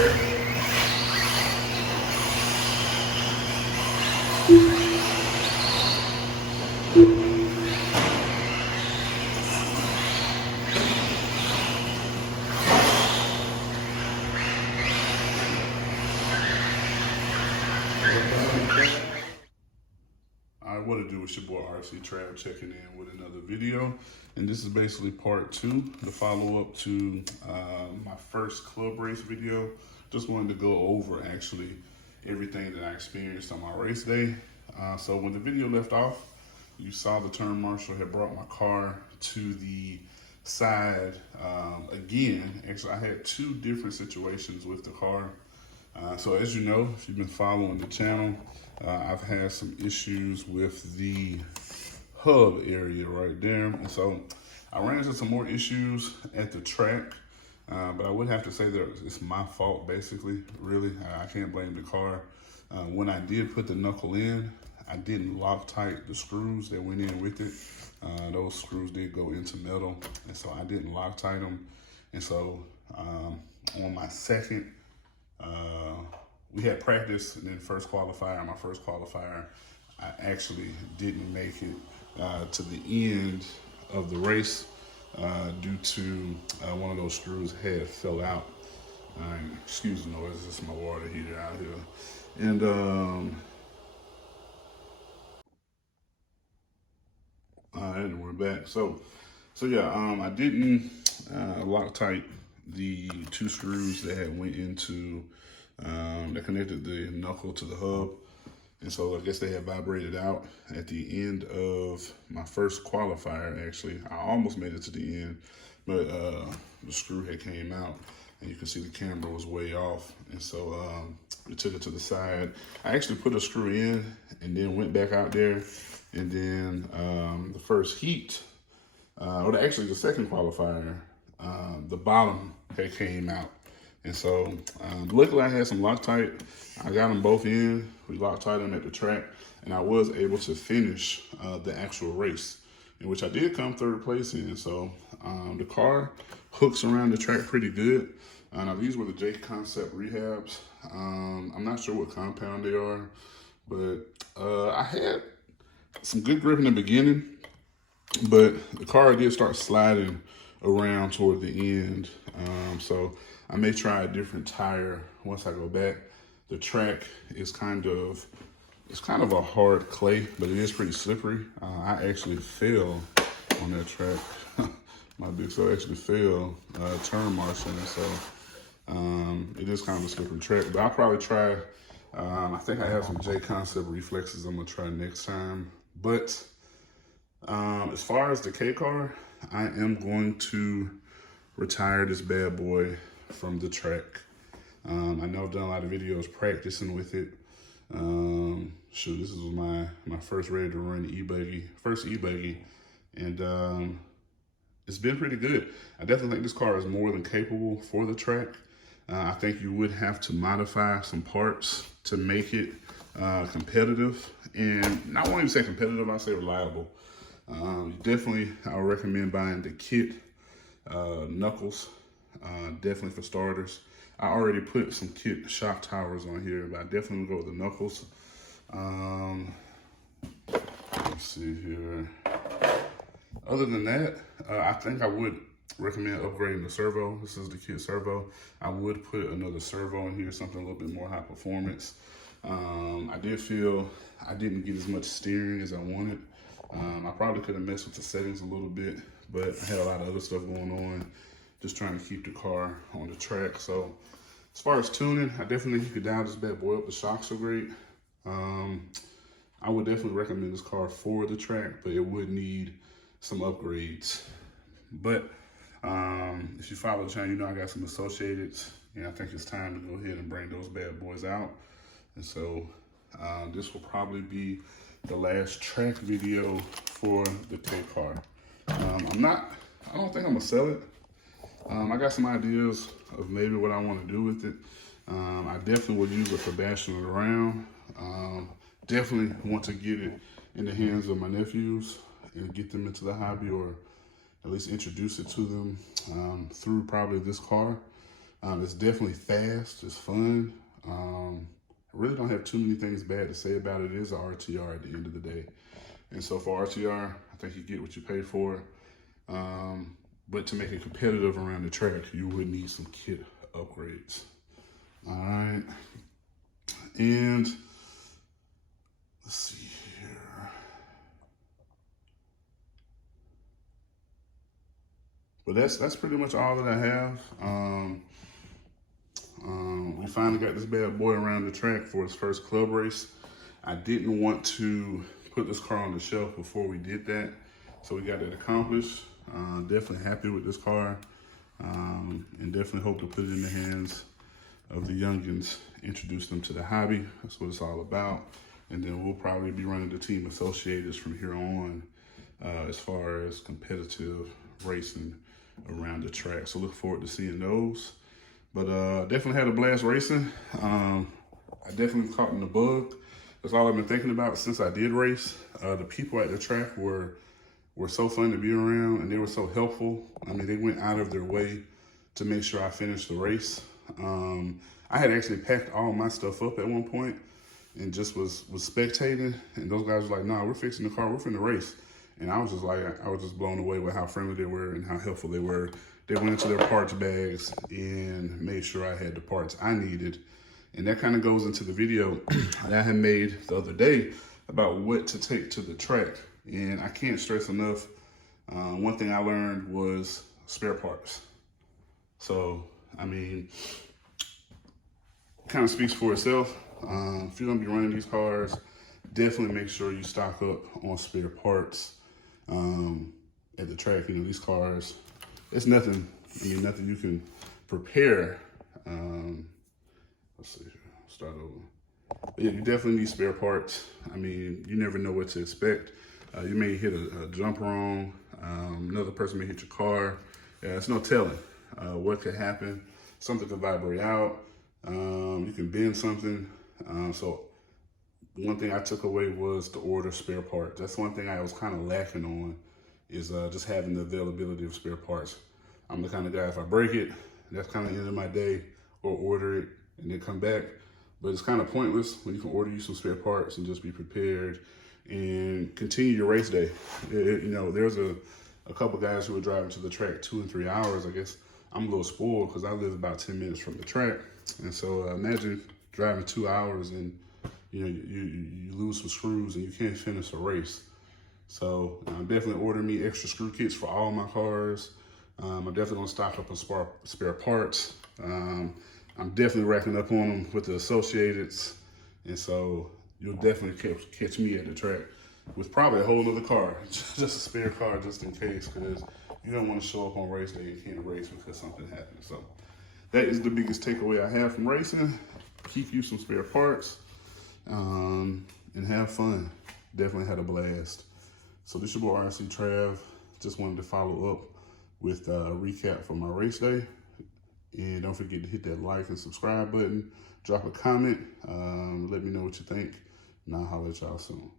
Alright, what to do? It's your boy RC Trav checking in with another video, and this is basically part 2, the follow-up to my first club race video. Just wanted to go over actually everything that I experienced on my race day. So when the video left off, you saw the turn marshal had brought my car to the side again. Actually, I had 2 different situations with the car. So as you know, if you've been following the channel, I've had some issues with the hub area right there. And so I ran into some more issues at the track, but I would have to say that it's my fault basically, really. I can't blame the car. When I did put the knuckle in, I didn't lock tight the screws that went in with it. Those screws did go into metal, and so I didn't lock tight them. And so on my second, we had practice, and then my first qualifier, I actually didn't make it to the end of the race due to one of those screws had fell out. Excuse the noise, this is my water heater out here. And and we're back. So yeah, I didn't lock tight the 2 screws that had went into that connected the knuckle to the hub, and so I guess they had vibrated out at the end of my first qualifier. Actually, I almost made it to the end, but the screw had came out, and you can see the camera was way off, and so we took it to the side. I actually put a screw in and then went back out there, and then the first heat, or actually the second qualifier, the bottom had came out. And so luckily I had some Loctite. I got them both in. We Loctite them at the track, and I was able to finish the actual race, in which I did come 3rd place in. So the car hooks around the track pretty good. Now these were the J Concept rehabs. I'm not sure what compound they are, but I had some good grip in the beginning, but the car did start sliding around toward the end. So I may try a different tire once I go back. The track is kind of a hard clay, but it is pretty slippery. I actually fell on that track. My big toe actually fell turn marshaling, so it is kind of a slippery track. But I'll probably try. I think I have some J Concept reflexes I'm gonna try next time. But as far as the K car, I am going to retire this bad boy from the track. I know I've done a lot of videos practicing with it. Shoot, this is my first ready to run first e-buggy, and it's been pretty good. I definitely think this car is more than capable for the track. I think you would have to modify some parts to make it competitive, and I won't even say competitive, I'll say reliable. Definitely, I would recommend buying the kit knuckles, definitely for starters. I already put some kit shock towers on here, but I definitely go with the knuckles. Let's see here. Other than that, I think I would recommend upgrading the servo. This is the kit servo. I would put another servo in here, something a little bit more high performance. I did feel I didn't get as much steering as I wanted. I probably could have messed with the settings a little bit, but I had a lot of other stuff going on, just trying to keep the car on the track. So as far as tuning, I definitely think you could dial this bad boy up. The shocks are great. I would definitely recommend this car for the track, but it would need some upgrades. But if you follow the channel, you know I got some associateds, and I think it's time to go ahead and bring those bad boys out. And so this will probably be the last track video for the K car. I don't think I'm gonna sell it. I got some ideas of maybe what I want to do with it. I definitely would use it for bashing it around. Definitely want to get it in the hands of my nephews and get them into the hobby, or at least introduce it to them through probably this car. It's definitely fast, it's fun. I really don't have too many things bad to say about it. It is an RTR at the end of the day. And so for RTR, I think you get what you pay for. But to make it competitive around the track, you would need some kit upgrades. All right. And let's see here. But that's pretty much all that I have. We finally got this bad boy around the track for its first club race. I didn't want to put this car on the shelf before we did that, so we got that accomplished. Definitely happy with this car, and definitely hope to put it in the hands of the youngins, introduce them to the hobby. That's what it's all about. And then we'll probably be running the team associated from here on, as far as competitive racing around the track. So look forward to seeing those. But definitely had a blast racing. I definitely caught in the bug. That's all I've been thinking about since I did race. The people at the track were so fun to be around, and they were so helpful. I mean, they went out of their way to make sure I finished the race. I had actually packed all my stuff up at one point and just was spectating, and those guys were like, "Nah, we're fixing the car, we're finna race." And I was just like, I was just blown away with how friendly they were and how helpful they were. They went into their parts bags and made sure I had the parts I needed. And that kind of goes into the video that I had made the other day about what to take to the track. And I can't stress enough, one thing I learned was spare parts. So, I mean, kind of speaks for itself. If you're gonna be running these cars, definitely make sure you stock up on spare parts at the track. You know, these cars, it's nothing, I mean, nothing you can prepare. Let's see here, start over. But yeah, you definitely need spare parts. I mean, you never know what to expect. You may hit a jump wrong. Another person may hit your car. Yeah, it's no telling what could happen. Something could vibrate out. You can bend something. So one thing I took away was to order spare parts. That's one thing I was kind of lacking on, is just having the availability of spare parts. I'm the kind of guy, if I break it, that's kind of the end of my day, or order it and then come back. But it's kind of pointless when you can order you some spare parts and just be prepared and continue your race day. You know, there's a couple guys who were driving to the track 2 and 3 hours. I guess I'm a little spoiled because I live about 10 minutes from the track. And so imagine driving 2 hours and you know, you lose some screws and you can't finish a race. So I'm definitely ordering me extra screw kits for all my cars. I'm definitely gonna stock up on spare parts. I'm definitely racking up on them with the Associateds. And so you'll definitely catch me at the track with probably a whole other car, just a spare car just in case, because you don't want to show up on race day and can't race because something happened. So that is the biggest takeaway I have from racing. Keep you some spare parts and have fun. Definitely had a blast. So this is your boy RC Trav. Just wanted to follow up with a recap for my race day. And don't forget to hit that like and subscribe button. Drop a comment. Let me know what you think. And I'll holler at y'all soon.